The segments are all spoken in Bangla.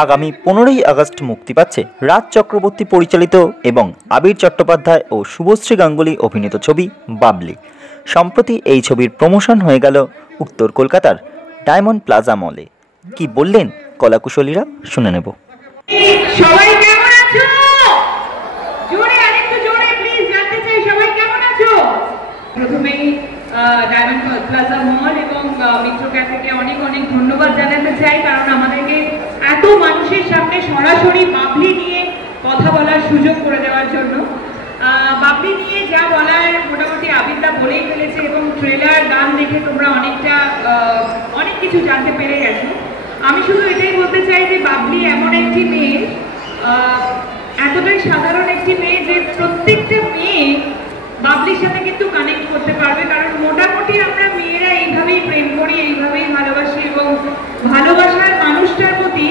আগামী 15ই আগস্ট মুক্তি পাচ্ছে রাজ চক্রবর্তী পরিচালিত এবং আবির চট্টোপাধ্যায় ও শুভশ্রী গাঙ্গুলি অভিনীত ছবি বাবলি। সম্প্রতি এই ছবির প্রমোশন হয়ে গেল উত্তর কলকাতার ডায়মন্ড প্লাজা মলে। কি বললেন কলাকুশলীরা শুনে নেব। সবাই কেমন আছো? জোরে আরেকটু জোরে প্লিজ জানতে চাই সবাই কেমন আছো? প্রথমেই ডায়মন্ড প্লাজা মল এবং মিত্র ক্যাফেকে অনেক অনেক ধন্যবাদ জানাতে চাই, কারণ আমাদেরকে এত মানুষের সামনে সরাসরি বাবলি নিয়ে কথা বলার সুযোগ করে দেওয়ার জন্য। বাবলি নিয়ে যা বলার মোটামুটি আবিরদা বলেই ফেলেছে এবং ট্রেলার গান দেখে তোমরা অনেক কিছু জানতে পেরে গেছো। আমি শুধু এটাই বলতে চাই যে বাবলি এমন একটি মেয়ে, এতটাই সাধারণ একটি মেয়ে যে প্রত্যেকটা মেয়ে বাবলির সাথে কিন্তু কানেক্ট করতে পারবে, কারণ মোটামুটি আমরা মেয়েরা এইভাবেই প্রেম করি, এইভাবেই ভালোবাসি এবং ভালোবাসার মানুষটার প্রতি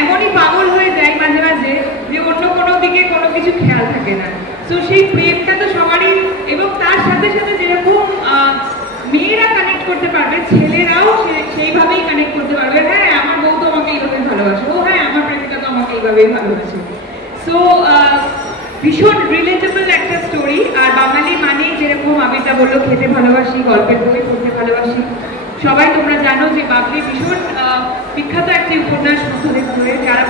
এমনই পাগল হয়ে যায় মাঝে মাঝে যে অন্য কোনো দিকে কোনো কিছু খেয়াল থাকে না। তো সেই প্রেমটা তো সবারই, এবং তার সাথে সাথে যেরকম মেয়েরা কানেক্ট করতে পারবে, ছেলেরাও সেইভাবেই কানেক্ট করতে পারবে। হ্যাঁ, আমার বউ তো আমাকে এইভাবে ভালোবাসে, ও হ্যাঁ আমার প্রেমিকা তো আমাকে এইভাবেই ভালোবাসে। সো ভীষণ রিলেটেবল একটা স্টোরি। আর বাঙালি মানে যেরকম আবিরদা বললো, খেতে ভালোবাসি, গল্পের বই পড়তে ভালোবাসি। সবাই তোমরা জানো যে বাবলি ভীষণ বিখ্যাত একটি উপন্যাস মধ্যে ধরে, যারা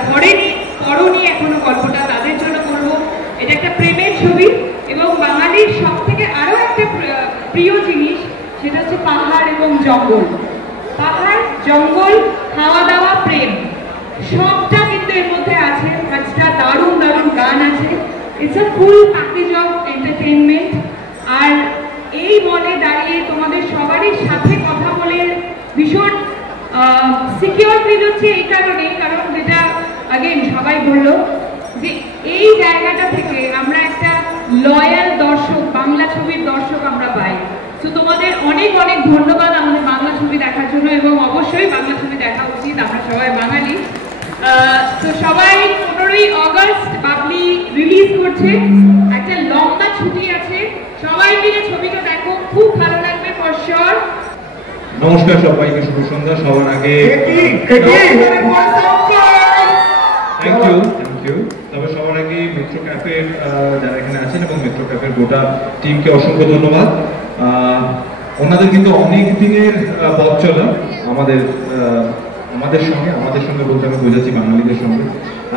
পড়নি এখনো গল্পটা, তাদের জন্য বলবো এটা একটা প্রেমের ছবি। এবং বাঙালির সব থেকে আরো একটা প্রিয় জিনিস, সেটা হচ্ছে পাহাড় এবং জঙ্গল। পাহাড়, জঙ্গল, খাওয়া দাওয়া, প্রেম, সবটা কিন্তু এর মধ্যে আছে। পাঁচটা দারুণ দারুণ গান আছে। It's a full package of entertainment. আর এই মনে দাঁড়িয়ে তোমাদের সবারই সাথে কথা বলে ভীষণ সিকিউর ফিল হচ্ছে এই কারণে, কারণ যেটা আগেন সবাই বললো যে এই জায়গাটা থেকে আমরা একটা লয়াল দর্শক, বাংলা ছবির দর্শক আমরা পাই। তো তোমাদের অনেক অনেক ধন্যবাদ আমাদের বাংলা ছবি দেখার জন্য, এবং অবশ্যই বাংলা ছবি দেখা উচিত, আমরা সবাই বাঙালি। তো সবাই 15ই আগস্ট বাবলি রিলিজ করছে, একটা লম্বা ছুটি আছে, সবাই মিলে ছবিটা দেখো, খুব ভালো লাগবে ফর শিওর। নমস্কার সবাইকে, শুভ সন্ধ্যা। সবার আগে থ্যাংক ইউ। তবে সবার আগে মিত্র ক্যাফের যারা এখানে আছেন এবং মিত্র ক্যাফের গোটা টিমকে অসংখ্য ধন্যবাদ। ওনাদের কিন্তু অনেক দিনের পথ চলা আমাদের সঙ্গে বলতে আমি বোঝাচ্ছি বাঙালিদের সঙ্গে।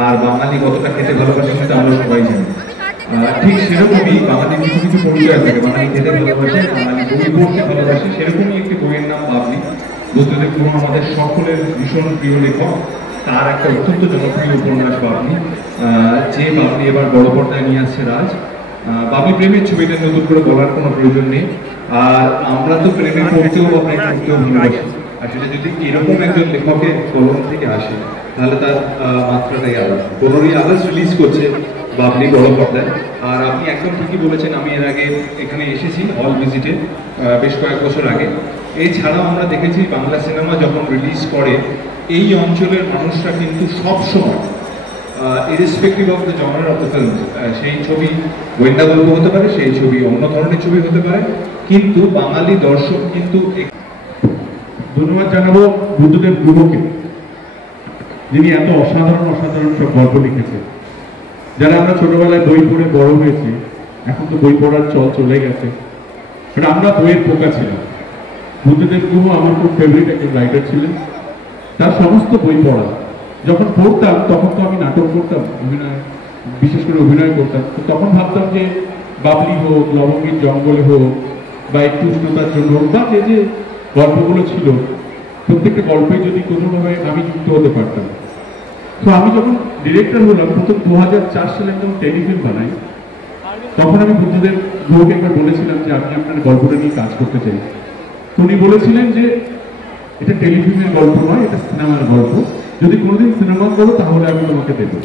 আর বাঙালি কতটা খেতে ভালোবাসে সেটা আমরা সবাই জানি। ঠিক সেরকমই বাঙালি কিছু কিছু পরিচয় থাকে, বাঙালি খেতে ভালোবাসে, বাঙালি বই পড়তে ভালোবাসে। সেরকমই একটি বইয়ের নাম বাবলি। বুদ্ধদেব গুরু আমাদের সকলের ভীষণ প্রিয় লেখক, তার একটা অত্যন্ত জনপ্রিয় উপন্যাস বাবলি, যে বাবলি এবার বড় পর্দায় নিয়ে আসছে রাজ। বাবলি প্রেমের ছবিটা নতুন করে বলার কোনো প্রয়োজন নেই। আর আমরা তো প্রেমে পড়তেও বা প্রেম করতেও ভালোবাসি, আর সেটা যদি এরকম একজন লেখকের কলম থেকে আসে তাহলে তার মাত্রাটাই আলাদা। 15ই আগস্ট রিলিজ করছে বাবলি বড় পর্দায়। আর আপনি একদম ঠিকই বলেছেন, আমি এর আগে এখানে এসেছি হল ভিজিটে বেশ কয়েক বছর আগে। এছাড়াও আমরা দেখেছি বাংলা সিনেমা যখন রিলিজ করে এই অঞ্চলের মানুষরা কিন্তু সবসময় irrespective of the genre of the film, সেই ছবি গোয়েন্দা গল্প হতে পারে, সেই ছবি অন্য ধরনের ছবি হতে পারে, কিন্তু বাঙালি দর্শক কিন্তু। ধন্যবাদ জানাবো বুদ্ধদেব গুরুকে, যিনি এত অসাধারণ সব গল্প লিখেছে। যারা আমরা ছোটবেলায় বই পড়ে বড় হয়েছি, এখন তো বই পড়ার চল চলে গেছে, বাট আমরা বইয়ের পোকা ছিলাম। বুদ্ধদেব গুরু আমার খুব ফেভারিট একজন রাইটার ছিলেন। তার সমস্ত বই পড়া, যখন পড়তাম তখন তো আমি নাটক করতাম, বিশেষ করে অভিনয় করতাম। তো তখন ভাবতাম যে বাবলি হোক, লবঙ্গীর জঙ্গলে হোক, বা একটু উষ্ণতার জন্য হোক, বা যে গল্পগুলো ছিল প্রত্যেকটা গল্পে যদি কোনোভাবে আমি যুক্ত হতে পারতাম। তো আমি যখন ডিরেক্টর হলাম, প্রথম 2004 সালে যখন টেলিফিল্ম বানাই, তখন আমি বুদ্ধদেব গুরুকে একবার বলেছিলাম যে আমি আপনার গল্পটা নিয়ে কাজ করতে চাই। তো উনি বলেছিলেন যে এটা টেলিফিল্মের গল্প নয়, এটা সিনেমার গল্প, যদি কোনোদিন সিনেমা করো তাহলে আমি তোমাকে দেবো।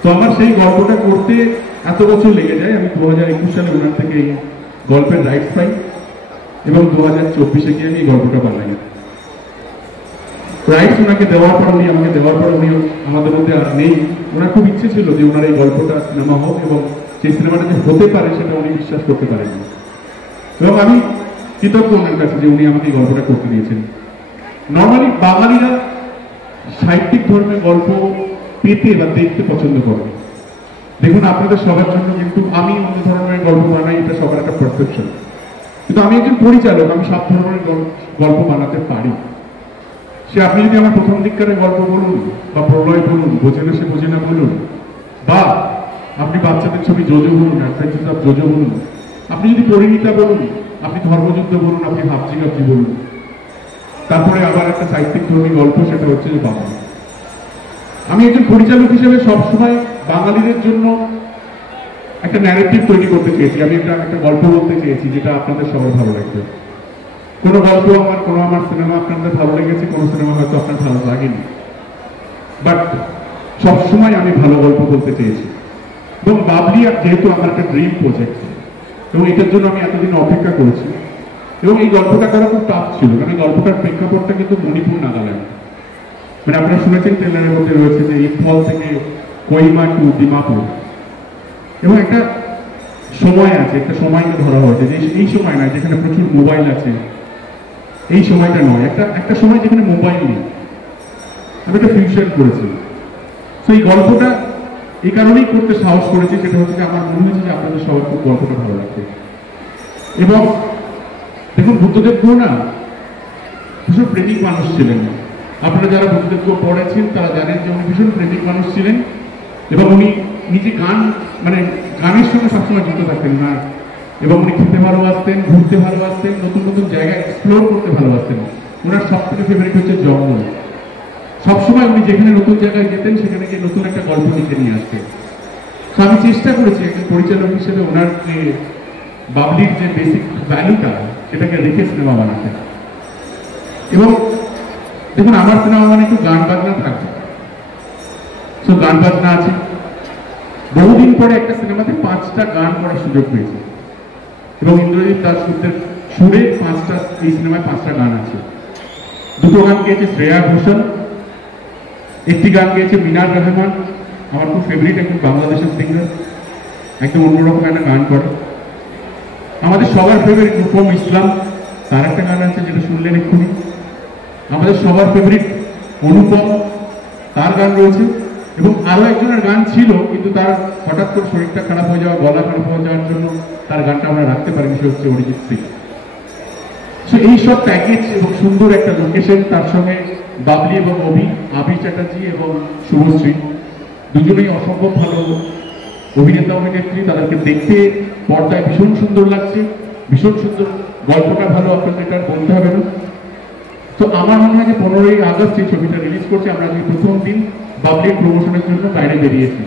তো আমার সেই গল্পটা করতে এত বছর লেগে যায়। আমি 2021 সালে ওনার থেকে এই গল্পের রাইটস পাই এবং 2024-এ গিয়ে আমি এই গল্পটা বানাই। রাইটস ওনাকে দেওয়ার পর, উনি আমাকে দেওয়ার পর, উনি আমাদের মধ্যে আর নেই। ওনার খুব ইচ্ছে ছিল যে ওনার এই গল্পটা সিনেমা হোক, এবং সেই সিনেমাটা যে হতে পারে সেটা উনি বিশ্বাস করতে পারেননি। এবং আমি কৃতজ্ঞ ওনার কাছে যে উনি আমাকে এই গল্পটা করতে দিয়েছেন। নর্মালি বাঙালিরা সাহিত্যিক ধর্মের গল্প পেতে বা দেখতে পছন্দ করে। দেখুন, আপনাদের সবার জন্য কিন্তু আমি অন্য ধরনের গল্প বানাই, এটা সবার একটা পারসেপশন, কিন্তু আমি একজন পরিচালক, আমি সব ধরনের গল্প বানাতে পারি। সে আপনি যদি আমার প্রথম দিককারের গল্প বলুন, বা প্রলয় বলুন, বোঝে না সে বোঝে না বলুন, বা আপনি বাচ্চাদের ছবি জোজো বলুন, অ্যাডভেঞ্চার্স অফ জোজো বলুন, আপনি যদি পরিণীতা বলুন, আপনি ধর্মযুদ্ধ বলুন, আপনি হাফজি গাবজি বলুন, তারপরে আবার একটা সাহিত্যিক ধর্মী গল্প, সেটা হচ্ছে যে বাঙালি। আমি একজন পরিচালক হিসেবে সবসময় বাঙালিদের জন্য একটা ন্যারেটিভ তৈরি করতে চেয়েছি। আমি একটা গল্প বলতে চেয়েছি যেটা আপনাদের সবার ভালো লাগবে। কোনো গল্প আমার সিনেমা আপনাদের ভালো লেগেছে, কোনো সিনেমা হয়তো আপনার ভালো লাগেনি, বাট সবসময় আমি ভালো গল্প বলতে চেয়েছি। এবং বাবলি যেহেতু আমার একটা ড্রিম প্রজেক্ট, এবং এটার জন্য আমি এতদিন অপেক্ষা করেছি, এবং এই গল্পটা করা খুব টাফ ছিল, কারণ এই গল্পটার প্রেক্ষাপটটা কিন্তু মণিপুর, নাগাল্যান্ড। মানে আপনারা শুনেছেন ট্রেলারের মধ্যে রয়েছে যে ইম্ফল থেকে কোহিমা টু ডিমাপুর, এবং একটা সময় আছে, একটা সময়কে ধরা হয়েছে যে এই সময় নয় যেখানে প্রচুর মোবাইল আছে, এই সময়টা নয়, একটা সময় যেখানে মোবাইল নেই। আমি একটা ফিউশন করেছি। তো এই গল্পটা এই কারণেই করতে সাহস করেছি, সেটা হচ্ছে আমার মনে হয়েছে যে আপনাদের সবার খুব গল্পটা ভালো লাগবে। এবং দেখুন, বুদ্ধদেব গুহ না ভীষণ প্রেমিক মানুষ ছিলেন। আপনারা যারা বুদ্ধদেব গুহ পড়েছেন তারা জানেন যে উনি ভীষণ প্রেমিক মানুষ ছিলেন, এবং উনি নিজে গানের সঙ্গে সবসময় যুক্ত থাকতেন না, এবং উনি খেতে ভালোবাসতেন, ঘুরতে ভালোবাসতেন, নতুন নতুন জায়গা এক্সপ্লোর করতে ভালোবাসতেন। ওনার সব থেকে ফেভারিট হচ্ছে জঙ্গল। সবসময় উনি যেখানে নতুন জায়গায় যেতেন সেখানে গিয়ে নতুন একটা গল্প লিখে নিয়ে আসতেন। তো আমি চেষ্টা করেছি একজন পরিচালক হিসেবে ওনার যে বাবলির যে বেসিক ভ্যালুটা সেটাকে রেখে সিনেমা বানাতে। এবং দেখুন, আমার সিনেমা মানে একটু গান বাজনা থাকবে, তো গান বাজনা আছে। বহুদিন পরে একটা সিনেমাতে 5টা গান করার সুযোগ পেয়েছে, এবং ইন্দ্রজিৎ দাশগুপ্তের সুরে এই সিনেমায় 5টা গান আছে। 2টো গান গেয়েছে শ্রেয়া ঘোষাল, একটি গান গেয়েছে মিনার রহমান, আমার খুব ফেভারিট একজন বাংলাদেশের সিঙ্গার, একদম অন্যরকম একটা গান করে। আমাদের সবার ফেভারিট রূপম ইসলাম, তার একটা গান আছে যেটা শুনলেন এক্ষুনি। আমাদের সবার ফেভারিট অনুপম, তার গান রয়েছে। এবং আরো একজনের গান ছিল, কিন্তু তার হঠাৎ করে শরীরটা খারাপ হয়ে যাওয়া, গলা খারাপ হয়ে যাওয়ার জন্য তার গানটা আমরা রাখতে পারিনি, সে হচ্ছে অরিজিৎ সিং। সো এই সব প্যাকেজ এবং সুন্দর একটা লোকেশন, তার সঙ্গে বাবলি এবং আবির চ্যাটার্জি এবং শুভশ্রী দুজনেই অসম্ভব ভালো অভিনেতা অভিনেত্রী। তাদেরকে দেখতে পর্দায় ভীষণ সুন্দর লাগছে, ভীষণ সুন্দর। গল্পটা ভালো, আপনার যেটা বলতে হবে না। তো আমার মনে হয় যে 15ই আগস্ট এই ছবিটা রিলিজ করছে। আমরা প্রথম দিন বাবলির প্রমোশনের জন্য বাইরে বেরিয়েছি।